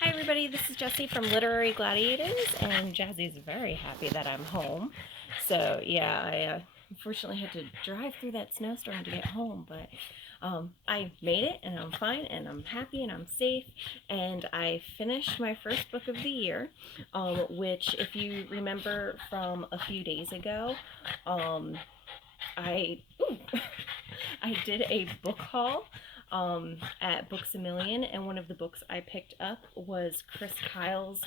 Hi everybody, this is Jesi from Literary Gladiators, and Jazzy's very happy that I'm home. So yeah, I unfortunately had to drive through that snowstorm to get home, but I made it, and I'm fine, and I'm happy, and I'm safe, and I finished my first book of the year, which, if you remember from a few days ago, um, I ooh, I did a book haul at Books a Million, and one of the books I picked up was Chris Kyle's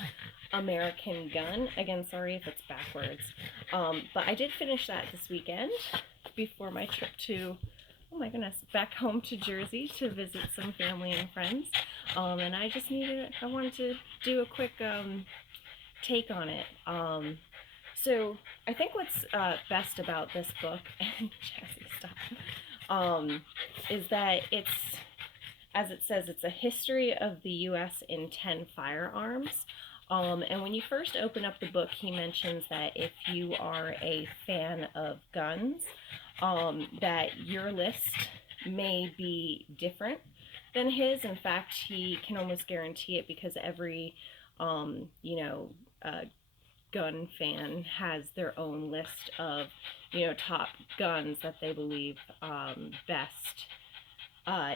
American Gun. Again, sorry if it's backwards. But I did finish that this weekend before my trip to, oh my goodness, back home to Jersey to visit some family and friends. And I wanted to do a quick take on it. So I think what's best about this book, and Jesse, stop, is that it's, as it says, it's a history of the U.S. in 10 firearms. And when you first open up the book, he mentions that if you are a fan of guns, that your list may be different than his. In fact, he can almost guarantee it because every, um, you know, uh, gun fan has their own list of, top guns that they believe best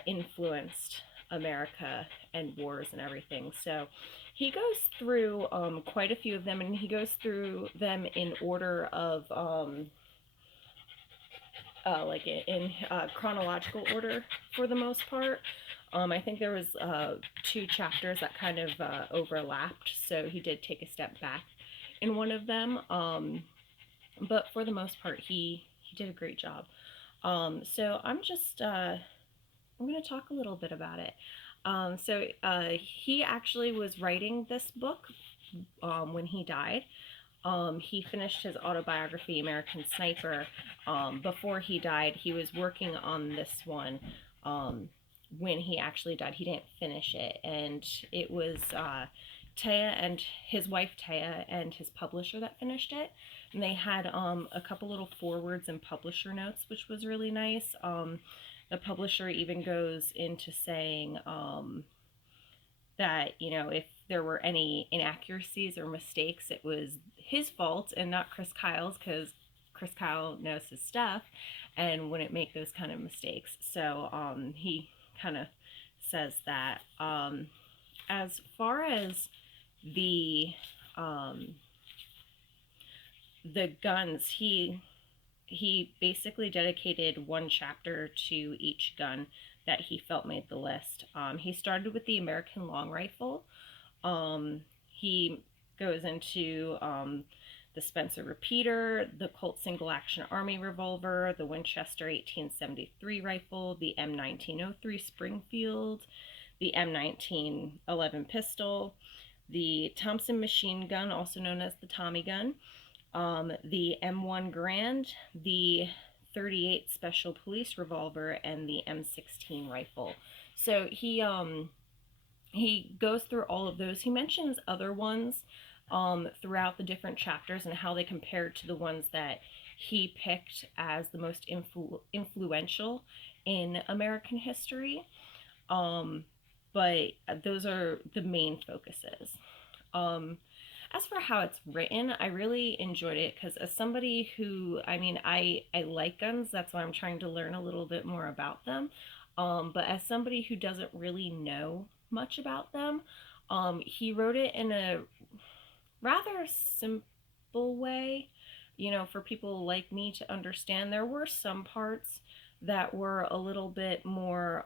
influenced America and wars and everything. So he goes through quite a few of them, and he goes through them in order of like in chronological order for the most part. I think there was two chapters that kind of overlapped, so he did take a step back in one of them. But for the most part, he did a great job. So I'm going to talk a little bit about it. He actually was writing this book when he died. He finished his autobiography, American Sniper. Before he died, he was working on this one. When he actually died, he didn't finish it, and it was Taya and his wife Taya and his publisher that finished it. And they had a couple little forewords and publisher notes, which was really nice. The publisher even goes into saying that, if there were any inaccuracies or mistakes, it was his fault and not Chris Kyle's, because Chris Kyle knows his stuff and wouldn't make those kind of mistakes. So he kind of says that. As far as the um, the guns, he basically dedicated one chapter to each gun that he felt made the list. He started with the American long rifle. He goes into the Spencer repeater, the Colt single action army revolver, the Winchester 1873 rifle, the M1903 Springfield, the M1911 pistol, the Thompson machine gun, also known as the Tommy gun, the M1 Grand, the 38 Special Police revolver, and the M16 rifle. So he goes through all of those. He mentions other ones throughout the different chapters and how they compared to the ones that he picked as the most influential in American history. Um, but those are the main focuses. As for how it's written, I really enjoyed it because, as somebody who, I like guns, that's why I'm trying to learn a little bit more about them. But as somebody who doesn't really know much about them, he wrote it in a rather simple way, for people like me to understand. There were some parts that were a little bit more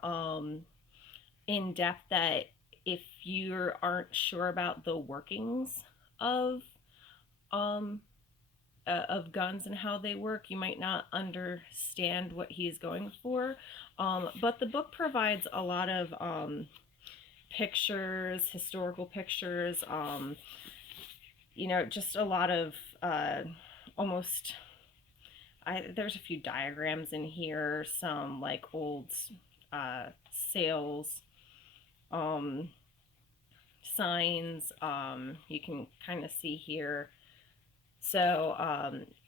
in depth, that if you aren't sure about the workings of um of guns and how they work, you might not understand what he's going for. But the book provides a lot of pictures, historical pictures, just a lot of almost. There's a few diagrams in here, some like old sales um, signs, you can kind of see here. So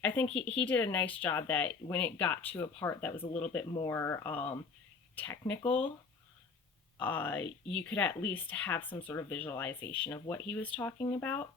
I think he did a nice job that when it got to a part that was a little bit more technical, you could at least have some sort of visualization of what he was talking about.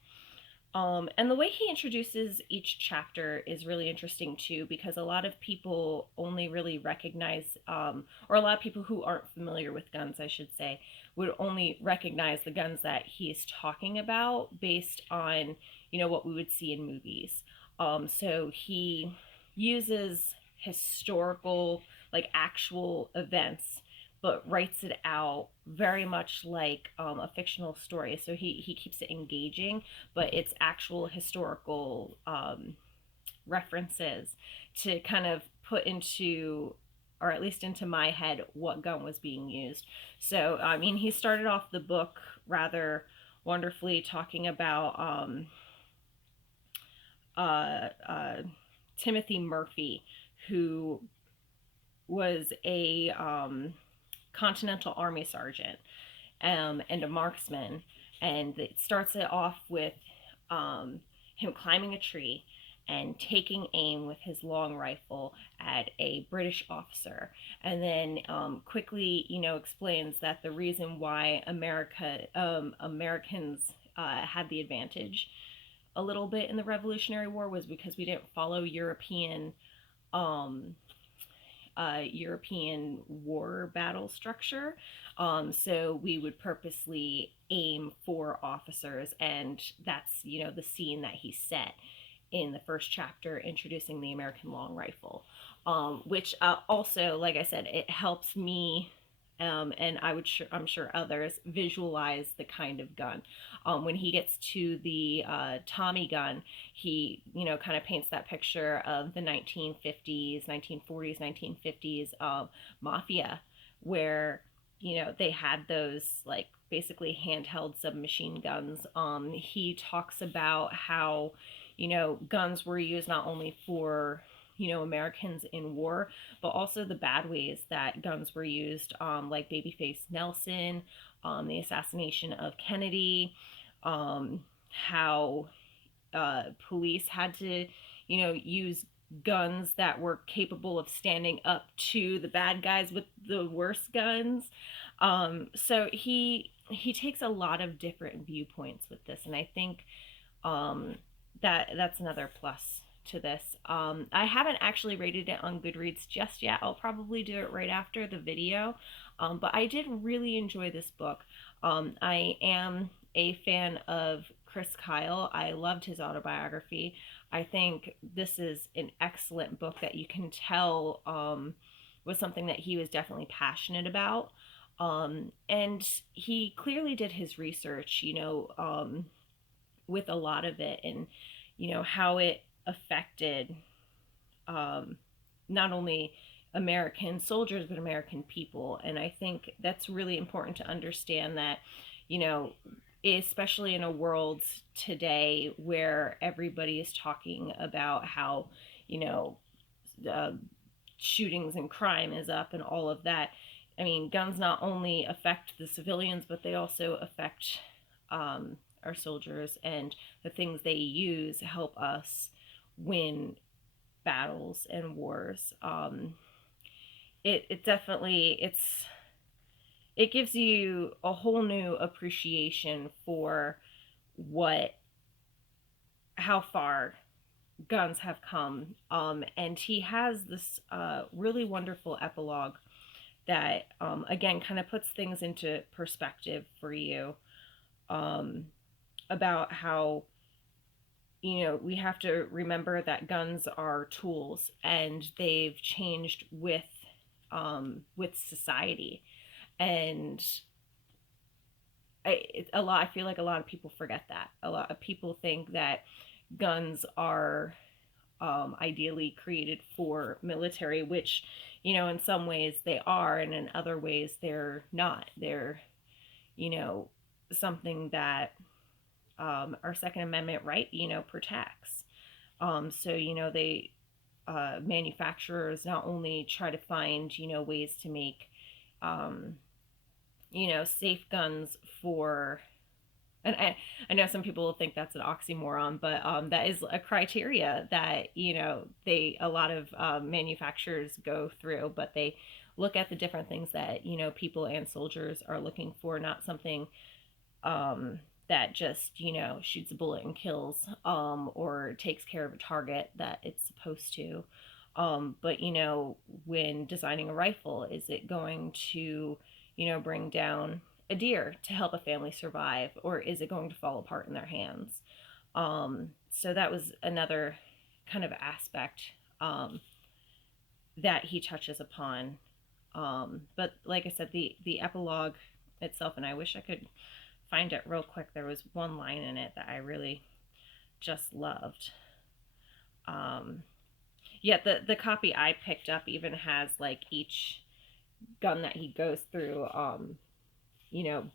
And the way he introduces each chapter is really interesting too, because a lot of people only really recognize, or a lot of people who aren't familiar with guns, I should say, would only recognize the guns that he is talking about based on, what we would see in movies. So he uses historical, like actual events, but writes it out very much like a fictional story. So he keeps it engaging, but it's actual historical references to kind of put into, or at least into my head, what gun was being used. So, I mean, he started off the book rather wonderfully talking about uh, uh, Timothy Murphy, who was a Continental Army sergeant and a marksman. And it starts it off with him climbing a tree and taking aim with his long rifle at a British officer, and then quickly, explains that the reason why Americans had the advantage a little bit in the Revolutionary War was because we didn't follow um, European war battle structure. So we would purposely aim for officers, and that's the scene that he set in the first chapter, introducing the American long rifle, which also, like I said, it helps me. And I'm sure others visualize the kind of gun. When he gets to the Tommy gun, he kind of paints that picture of the 1950s, 1940s, 1950s mafia, where they had those like basically handheld submachine guns. He talks about how guns were used not only for Americans in war, but also the bad ways that guns were used, like Babyface Nelson, the assassination of Kennedy, how police had to, use guns that were capable of standing up to the bad guys with the worst guns. So he takes a lot of different viewpoints with this, and I think that's another plus to this. I haven't actually rated it on Goodreads just yet. I'll probably do it right after the video. But I did really enjoy this book. I am a fan of Chris Kyle. I loved his autobiography. I think this is an excellent book that you can tell was something that he was definitely passionate about. And he clearly did his research, with a lot of it, and how it affected not only American soldiers but American people. And I think that's really important to understand that, especially in a world today where everybody is talking about how uh, shootings and crime is up and all of that. I mean, guns not only affect the civilians, but they also affect our soldiers, and the things they use help us win battles and wars. It definitely it gives you a whole new appreciation for how far guns have come. And he has this really wonderful epilogue that again kind of puts things into perspective for you, about how we have to remember that guns are tools, and they've changed with society. And I feel like a lot of people forget that. A lot of people think that guns are ideally created for military, which in some ways they are, and in other ways they're not. They're something that our Second Amendment right protects. So they manufacturers not only try to find ways to make safe guns for, and I know some people will think that's an oxymoron, but that is a criteria that a lot of manufacturers go through, but they look at the different things that, people and soldiers are looking for, not something that just, shoots a bullet and kills, or takes care of a target that it's supposed to. But, when designing a rifle, is it going to, bring down a deer to help a family survive, or is it going to fall apart in their hands? So that was another kind of aspect that he touches upon. But like I said, the epilogue itself, and I wish I could find it real quick. There was one line in it that I really just loved. Um, yeah, the copy I picked up even has like each gun that he goes through,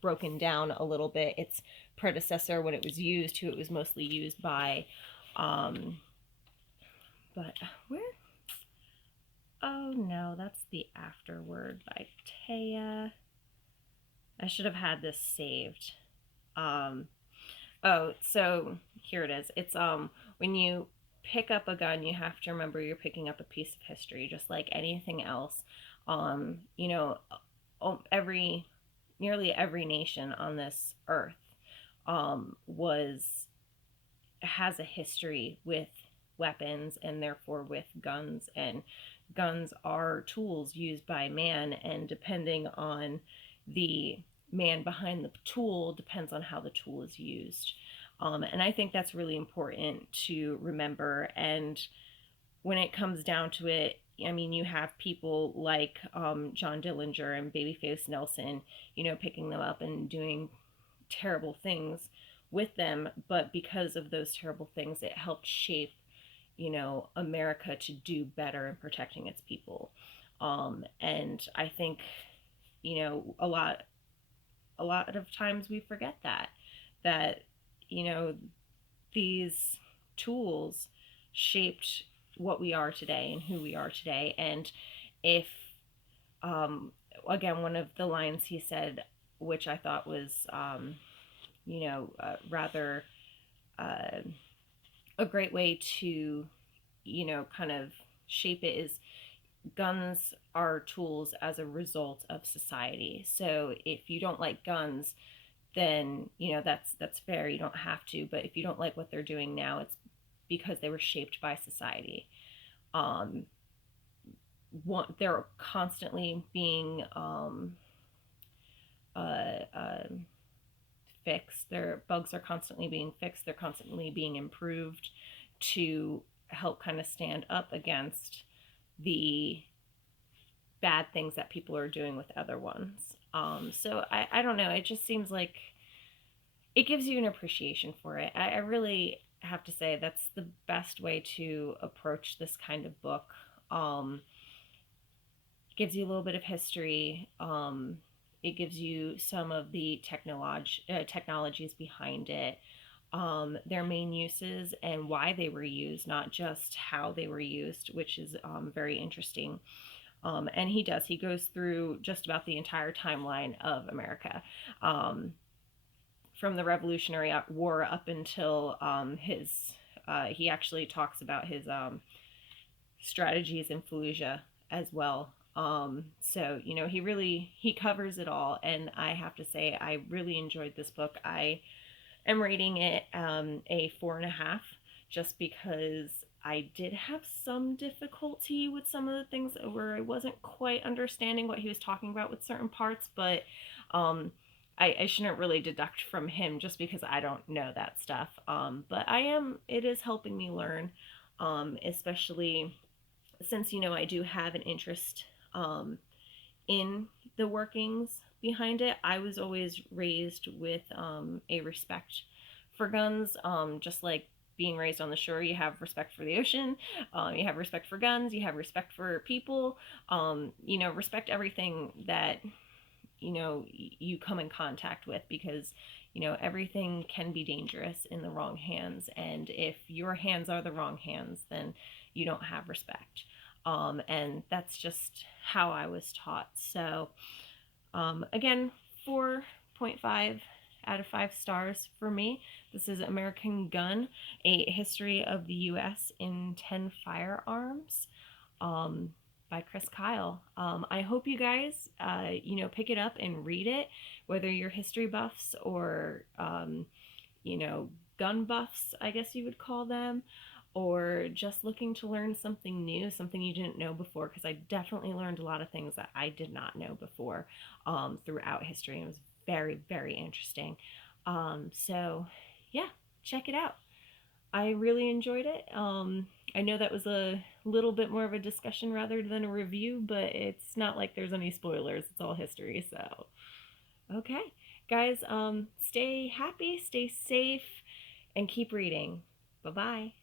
broken down a little bit. Its predecessor, when it was used, who it was mostly used by. But where? Oh no, that's the afterword by Taya. I should have had this saved. Um, oh, so here it is. It's when you pick up a gun, you have to remember you're picking up a piece of history, just like anything else. Um, you know, every nearly every nation on this earth was has a history with weapons and therefore with guns, and guns are tools used by man, and depending on the man behind the tool depends on how the tool is used. And I think that's really important to remember. And when it comes down to it, I mean, you have people like John Dillinger and Babyface Nelson, picking them up and doing terrible things with them, but because of those terrible things, it helped shape, America to do better in protecting its people. And I think, a lot of times we forget that, you know, these tools shaped what we are today and who we are today. And if, um, again, one of the lines he said, which I thought was, rather uh, a great way to, kind of shape it, is guns are tools as a result of society. So if you don't like guns, then that's fair. You don't have to. But if you don't like what they're doing now, it's because they were shaped by society. Um, they're constantly being uh, uh, fixed. Their bugs are constantly being fixed. They're constantly being improved to help kind of stand up against the bad things that people are doing with other ones. So I don't know. It just seems like it gives you an appreciation for it. I really have to say that's the best way to approach this kind of book. Gives you a little bit of history. It gives you some of the technologies behind it, their main uses and why they were used, not just how they were used, which is very interesting. And he goes through just about the entire timeline of America, from the Revolutionary War up until he actually talks about his strategies in Fallujah as well. So he covers it all, and I have to say I really enjoyed this book. I am rating it a 4.5, just because I did have some difficulty with some of the things where I wasn't quite understanding what he was talking about with certain parts, but um, I shouldn't really deduct from him just because I don't know that stuff. But it is helping me learn, especially since, I do have an interest in the workings behind it. I was always raised with a respect for guns, just like being raised on the shore. You have respect for the ocean, you have respect for guns, you have respect for people, respect everything that you come in contact with, because everything can be dangerous in the wrong hands, and if your hands are the wrong hands, then you don't have respect. And that's just how I was taught. So again, 4.5 out of 5 stars for me. This is American Gun, A History of the U.S. in 10 Firearms. by Chris Kyle. I hope you guys, pick it up and read it, whether you're history buffs or, you know, gun buffs, I guess you would call them, or just looking to learn something new, something you didn't know before, because I definitely learned a lot of things that I did not know before throughout history. And it was very, very interesting. So, yeah, check it out. I really enjoyed it. I know that was a little bit more of a discussion rather than a review, but it's not like there's any spoilers. It's all history. So, okay. Guys, stay happy, stay safe, and keep reading. Bye bye.